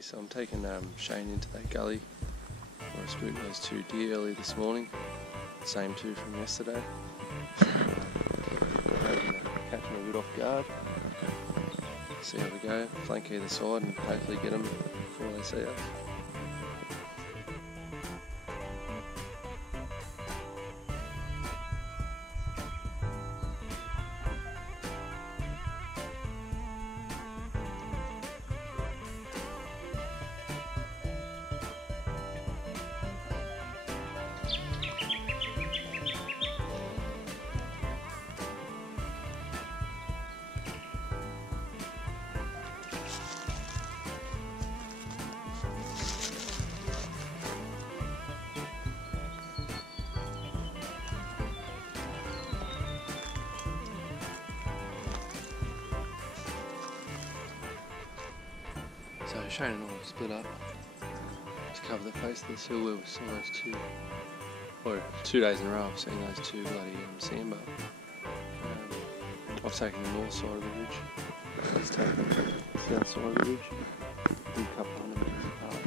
Okay, so I'm taking Shane into that gully where I spooked those two deer early this morning. Same two from yesterday. Catching a bit off guard. See how we go, flank either side and hopefully get them before they see us. So Shane and I split up to cover the face of this hill where we saw those 2 days in a row I've seen those two bloody Sambar. I've taken the north side of the ridge, he's taken the south side of the ridge, a couple hundred metres apart,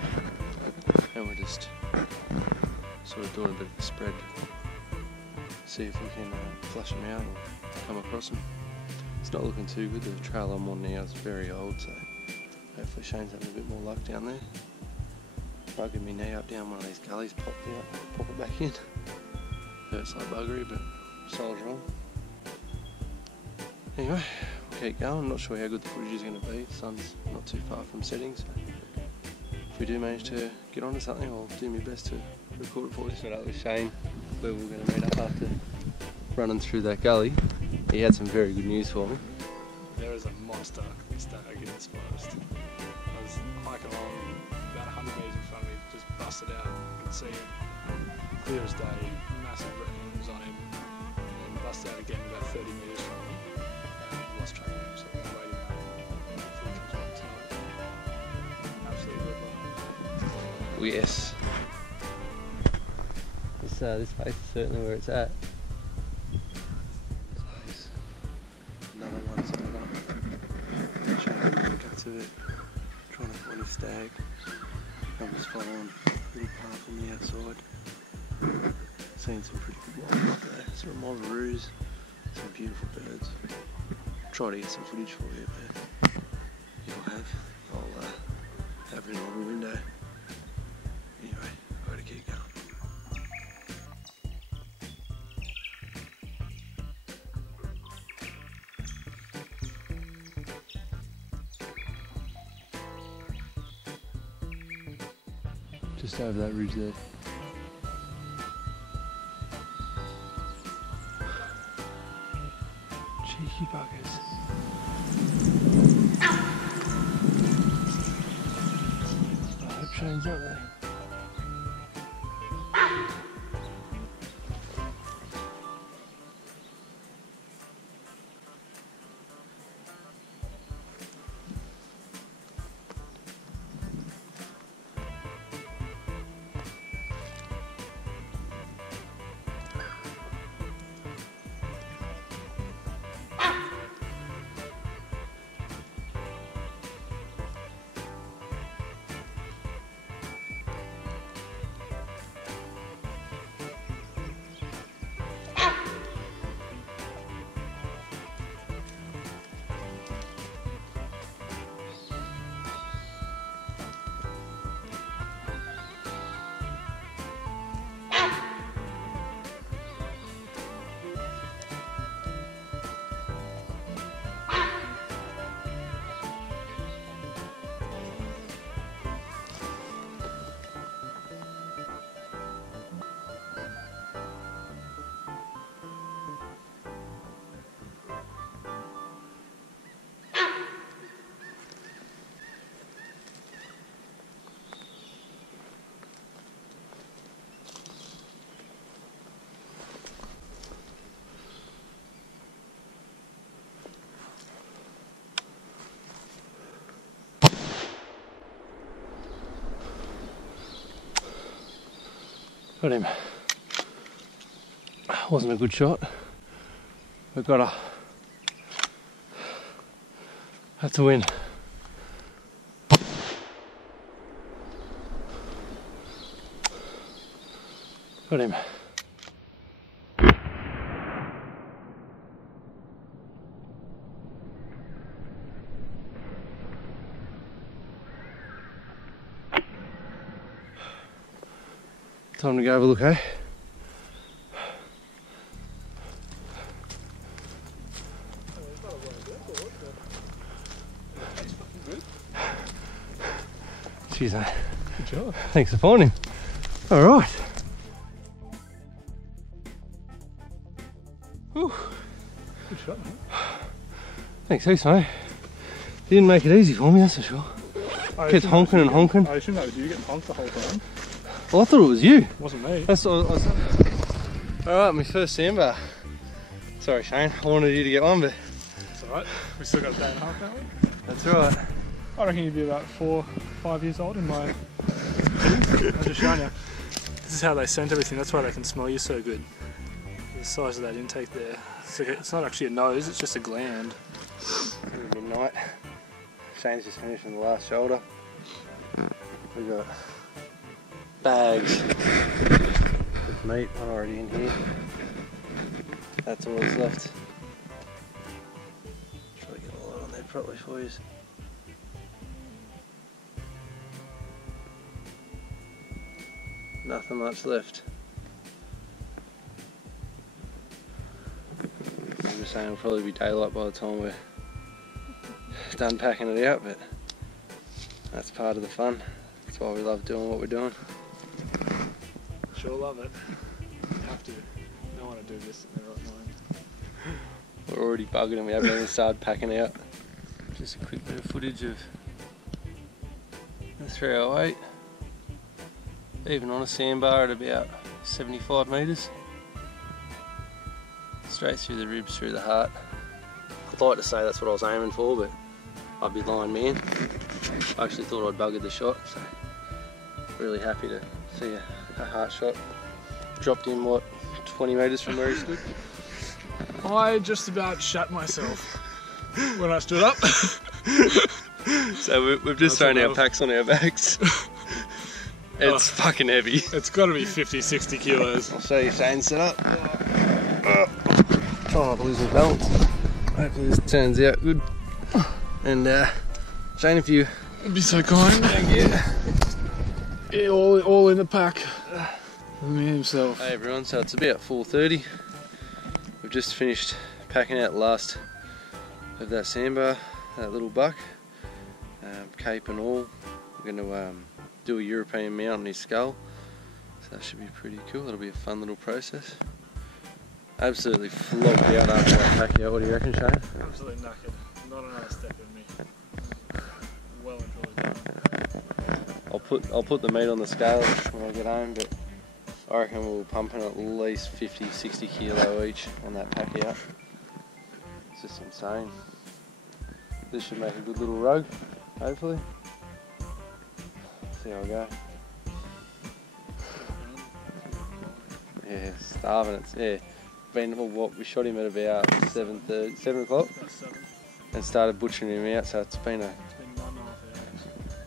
and we're just sort of doing a bit of a spread, see if we can flush them out or come across them. It's not looking too good, the trail I'm on now is very old, so hopefully Shane's having a bit more luck down there. Bugging me knee up down one of these gullies, pop it back in. Hurts like buggery, but soldier on. Anyway, we'll keep going. Not sure how good the footage is going to be. The sun's not too far from setting, so if we do manage to get onto something, I'll do my best to record it for you. Just met up with Shane, where we're going to meet up after running through that gully. He had some very good news for me. There is a monster stag in this forest. I was hiking along about 100 metres in front of me, just busted out. I could see him clear as day, massive rams on him, and busted out again about 30 metres from me. And lost track of him, so I'm going to wait him out. Hopefully he comes back tonight. Absolute ripper. Oh, yes. This place is certainly where it's at. Another one set up. Showing the guts of it. Trying to find a stag. I'm just following a little path on the outside. Seen some pretty good wildlife there. Some roost, some beautiful birds. Try to get some footage for you, but you'll have. I'll have it in my window. Anyway, I've got to keep going. Just over that ridge there. Cheeky buggers. I hope Shane's not there. Got him. Wasn't a good shot. We've got to have to win. Got him. Time to go have a look, eh? Jeez, mate. Good job. Thanks for finding him. Alright. Good shot, mate. Thanks, mate. You didn't make it easy for me, that's for sure. Kept honking and honking. I assume that was you getting honked the whole time. Well, I thought it was you. It wasn't me. That's what I was. Alright, my first Sambar. Sorry, Shane. I wanted you to get one, but It's alright. We still got a day and a half, don't we? that's right. I reckon you'd be about 4 or 5 years old in my. I've just shown you. This is how they scent everything. That's why they can smell you so good. The size of that intake there. It's not actually a nose. It's just a gland. Midnight. Shane's just finished on the last shoulder. We got bags with meat already in here. That's all that's left. Try to get a lot on there properly for you. Nothing much left. I'm just saying it'll probably be daylight by the time we're done packing it out, but that's part of the fun. That's why we love doing what we're doing. Sure love it. You have to. Don't want to do this in the right mind. We're already buggered and we haven't even started packing out. Just a quick bit of footage of the 308. Even on a sandbar at about 75 metres. Straight through the ribs, through the heart. I'd like to say that's what I was aiming for, but I'd be lying, man. I actually thought I'd buggered the shot, so really happy to see a heart shot. Dropped in, what, 20 metres from where he stood? I just about shat myself when I stood up. So we've just thrown our packs on our backs. It's fucking heavy. It's got to be 50, 60 kilos. I'll show you Shane's set up. Try not to lose my balance. Hopefully this turns out good. And Shane, if you... It'd be so kind. Thank you. Yeah, all in the pack. Me himself. Hey everyone, so it's about 4:30. We've just finished packing out the last of that sandbar, that little buck. Cape and all. We're going to do a European mount on his skull. So that should be pretty cool. It'll be a fun little process. Absolutely flopped out after that pack out. What do you reckon, Shane? Absolutely knackered. Not another step in me. Well and truly done. I'll put the meat on the scale when I get home, but I reckon we'll pump in at least 50, 60 kilo each on that pack out. It's just insane. This should make a good little rug, hopefully. See how I go. Yeah, starving. It's we shot him at about 7 o'clock, and started butchering him out. So it's been 9.5 hours.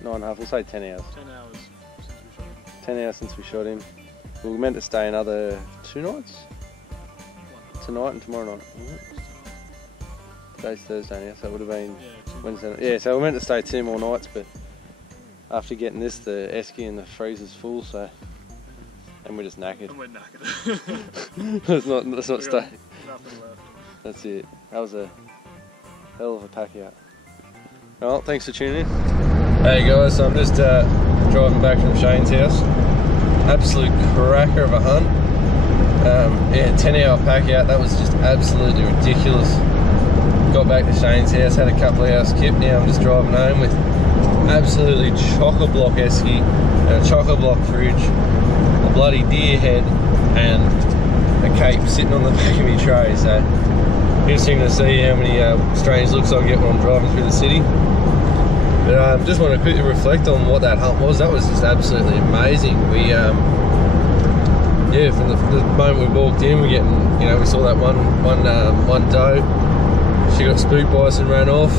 9.5. We'll say 10 hours. 10 hours since we shot him. 10 hours since we shot him. We were meant to stay another 2 nights. Tonight and tomorrow night. Today's Thursday now, so it would have been Wednesday night. Yeah, so we're meant to stay 2 more nights, but after getting this, the esky and the freezer's full, so. And we're just knackered. And we're knackered. let's not stay. Nothing left. That's it. That was a hell of a pack out. Well, thanks for tuning in. Hey guys, so I'm just driving back from Shane's house. Absolute cracker of a hunt. Yeah, 10-hour pack out. That was just absolutely ridiculous. Got back to Shane's house, had a couple of hours skip. Now I'm just driving home with absolutely chock-a-block esky and a chock-a-block fridge, a bloody deer head, and a cape sitting on the back of my tray. So interesting to see how many strange looks I get when I'm driving through the city. But just want to quickly reflect on what that hunt was. That was just absolutely amazing. We yeah, from the moment we walked in, we're getting, we saw that one doe. She got spooked by us and ran off.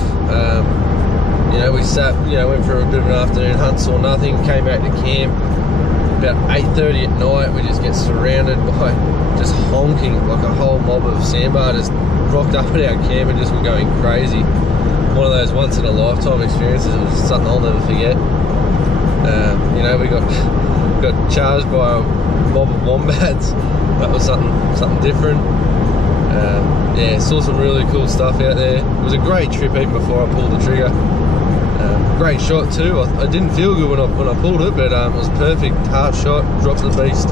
We sat, went for a bit of an afternoon hunt, saw nothing, came back to camp, about 8:30 at night, we just get surrounded by just honking, like a whole mob of sambar just rocked up at our camp and just were going crazy. One of those once in a lifetime experiences. It was something I'll never forget. You know, we got charged by a mob of wombats. That was something different. Yeah, saw some really cool stuff out there. It was a great trip even before I pulled the trigger. Great shot too. I didn't feel good when I pulled it, but it was perfect. Half shot, dropped the beast.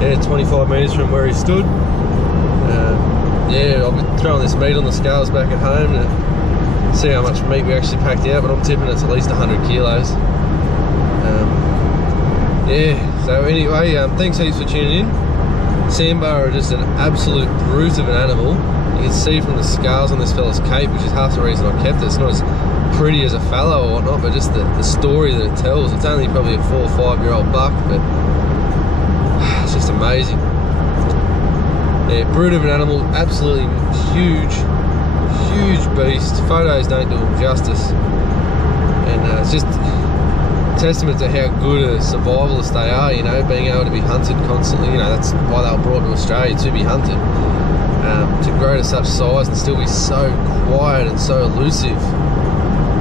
Yeah, 25 metres from where he stood. Yeah, I'll be throwing this meat on the scales back at home to see how much meat we actually packed out, but I'm tipping it's at least 100 kilos. Yeah, so anyway, thanks heaps for tuning in. Sambar are just an absolute brute of an animal. You can see from the scales on this fella's cape, which is half the reason I kept it. It's not as pretty as a fallow or whatnot, but just the story that it tells. It's only probably a 4 or 5 year old buck, but it's just amazing. Yeah, brute of an animal, absolutely huge beast. Photos don't do him justice, and it's just testament to how good a survivalist they are, you know, being able to be hunted constantly. You know, that's why they were brought to Australia, to be hunted. To grow to such size and still be so quiet and so elusive,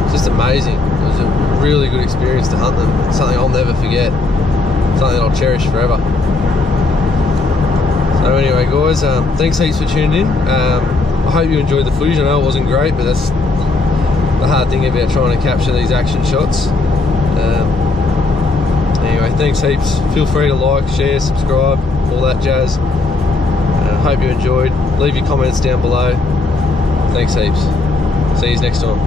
it's just amazing. It was a really good experience to hunt them. It's something I'll never forget, something that I'll cherish forever. So anyway guys, thanks heaps for tuning in. I hope you enjoyed the footage. I know it wasn't great, but that's the hard thing about trying to capture these action shots. Anyway, thanks heaps. Feel free to like, share, subscribe, all that jazz. Hope you enjoyed. Leave your comments down below. Thanks heaps. See you next time.